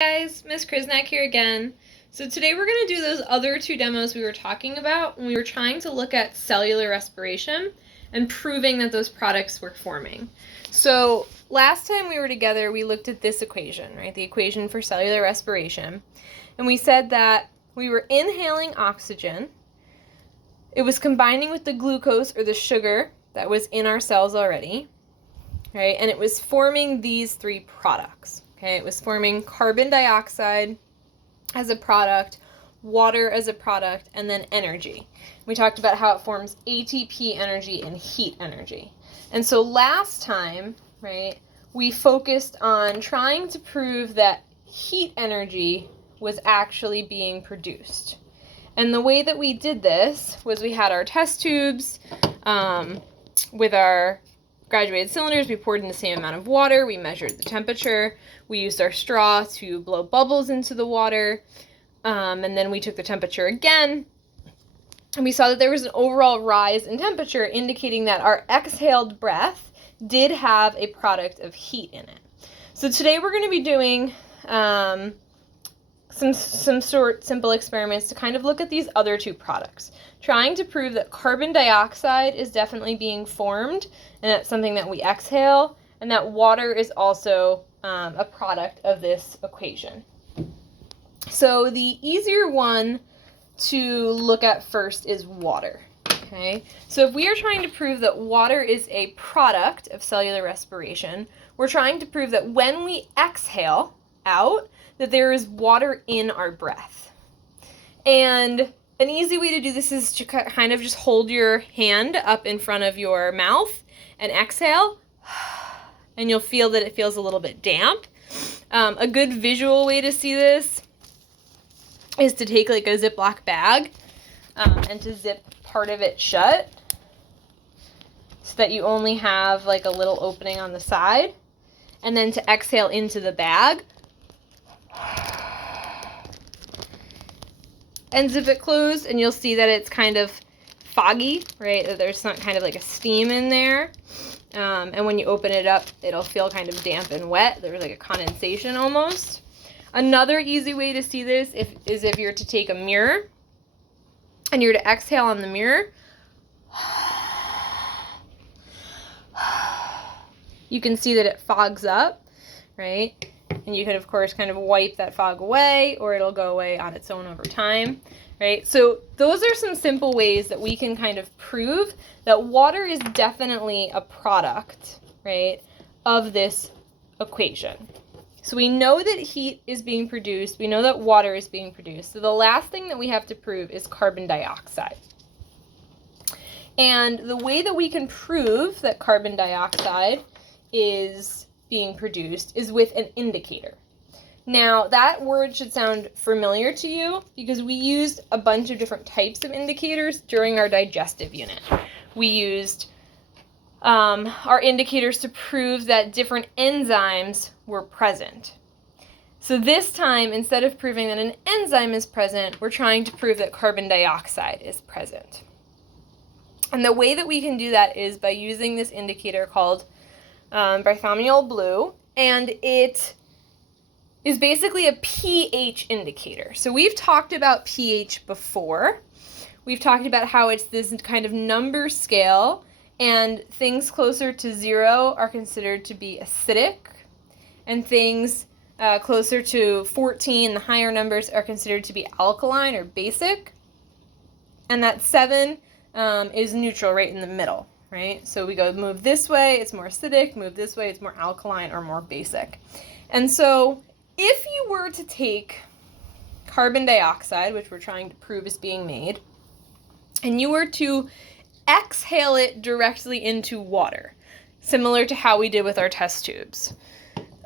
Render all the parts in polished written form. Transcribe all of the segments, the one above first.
Guys, Miss Krisnak here again. So today we're going to do those other two demos we were talking about when we were trying to look at cellular respiration and proving that those products were forming. So last time we were together, we looked at this equation, right? The equation for cellular respiration. And we said that we were inhaling oxygen. It was combining with the glucose or the sugar that was in our cells already, right? And it was forming these three products. Okay, it was forming carbon dioxide as a product, water as a product, and then energy. We talked about how it forms ATP energy and heat energy. And so last time, right, we focused on trying to prove that heat energy was actually being produced. And the way that we did this was we had our test tubes with our graduated cylinders. We poured in the same amount of water. We measured the temperature. We used our straw to blow bubbles into the water. And then we took the temperature again. And we saw that there was an overall rise in temperature, indicating that our exhaled breath did have a product of heat in it. So today we're going to be doing some sort simple experiments to kind of look at these other two products, trying to prove that carbon dioxide is definitely being formed, and that's something that we exhale, and that water is also a product of this equation. So the easier one to look at first is water. Okay, so if we are trying to prove that water is a product of cellular respiration, we're trying to prove that when we exhale out, that there is water in our breath. And an easy way to do this is to kind of just hold your hand up in front of your mouth and exhale, and you'll feel that it feels a little bit damp. A good visual way to see this is to take like a Ziploc bag and to zip part of it shut so that you only have like a little opening on the side, and then to exhale into the bag and zip it closed, and you'll see that it's kind of foggy, right? That there's some kind of like a steam in there. And when you open it up, it'll feel kind of damp and wet. There's like a condensation almost. Another easy way to see this is if you're to take a mirror and you're to exhale on the mirror. You can see that it fogs up, right? And you can, of course, kind of wipe that fog away, or it'll go away on its own over time, right? So those are some simple ways that we can kind of prove that water is definitely a product, right, of this equation. So we know that heat is being produced. We know that water is being produced. So the last thing that we have to prove is carbon dioxide. And the way that we can prove that carbon dioxide is being produced is with an indicator. Now, that word should sound familiar to you because we used a bunch of different types of indicators during our digestive unit. We used our indicators to prove that different enzymes were present. So this time, instead of proving that an enzyme is present, we're trying to prove that carbon dioxide is present. And the way that we can do that is by using this indicator called Bartholomew blue, and it is basically a pH indicator. So we've talked about pH before. We've talked about how it's this kind of number scale, and things closer to 0 are considered to be acidic, and things closer to 14, the higher numbers, are considered to be alkaline or basic, and that 7 is neutral, right in the middle. Right? So we go move this way, it's more acidic, move this way, it's more alkaline or more basic. And so if you were to take carbon dioxide, which we're trying to prove is being made, and you were to exhale it directly into water, similar to how we did with our test tubes,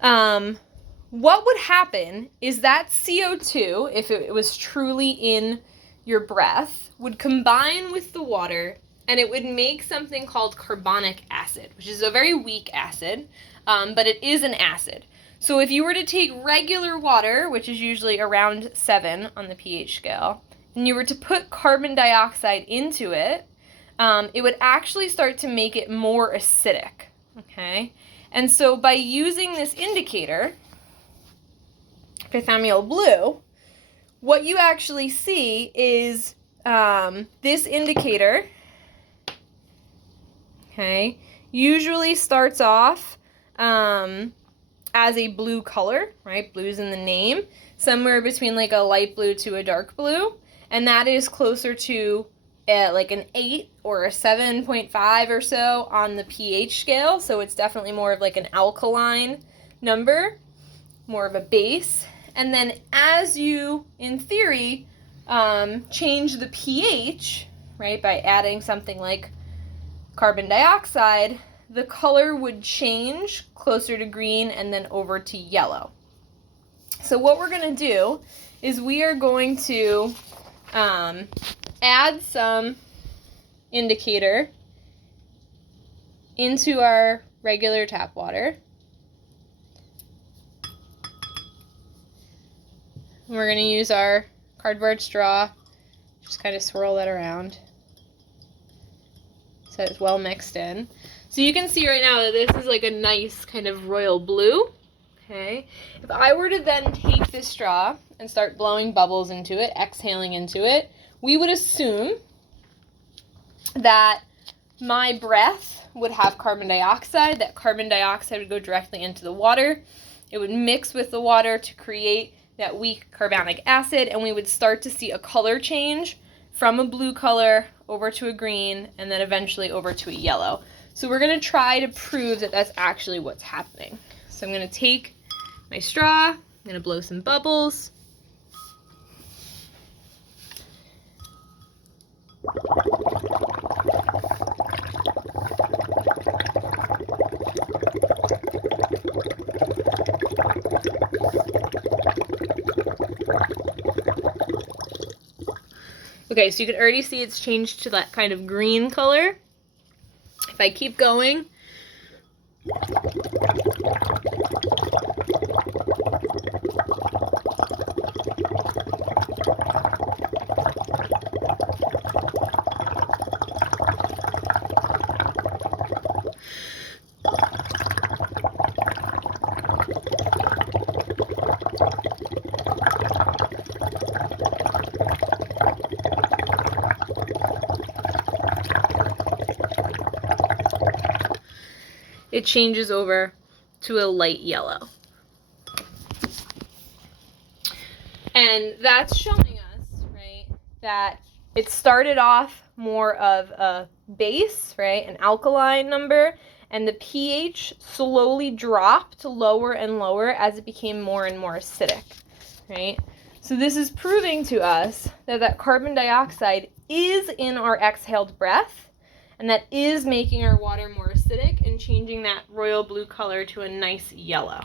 what would happen is that CO2, if it was truly in your breath, would combine with the water, and it would make something called carbonic acid, which is a very weak acid, but it is an acid. So if you were to take regular water, which is usually around 7 on the pH scale, and you were to put carbon dioxide into it, it would actually start to make it more acidic, okay? And so by using this indicator, pythameal blue, what you actually see is this indicator, okay, usually starts off as a blue color, right? Blue's in the name, somewhere between like a light blue to a dark blue, and that is closer to like an 8 or a 7.5 or so on the pH scale, so it's definitely more of like an alkaline number, more of a base. And then as you, in theory, change the pH, right, by adding something like carbon dioxide, the color would change closer to green and then over to yellow. So what we're going to do is we are going to add some indicator into our regular tap water. And we're going to use our cardboard straw, just kind of swirl that around so it's well mixed in. So you can see right now that this is like a nice kind of royal blue. Okay. If I were to then take this straw and start blowing bubbles into it, exhaling into it, we would assume that my breath would have carbon dioxide. That carbon dioxide would go directly into the water. It would mix with the water to create that weak carbonic acid, and we would start to see a color change from a blue color over to a green, and then eventually over to a yellow. So we're going to try to prove that that's actually what's happening. So I'm going to take my straw, I'm going to blow some bubbles. Okay, so you can already see it's changed to that kind of green color. If I keep going, it changes over to a light yellow. And that's showing us, right, that it started off more of a base, right, an alkaline number, and the pH slowly dropped lower and lower as it became more and more acidic, right? So this is proving to us that that carbon dioxide is in our exhaled breath, and that is making our water more acidic and changing that royal blue color to a nice yellow.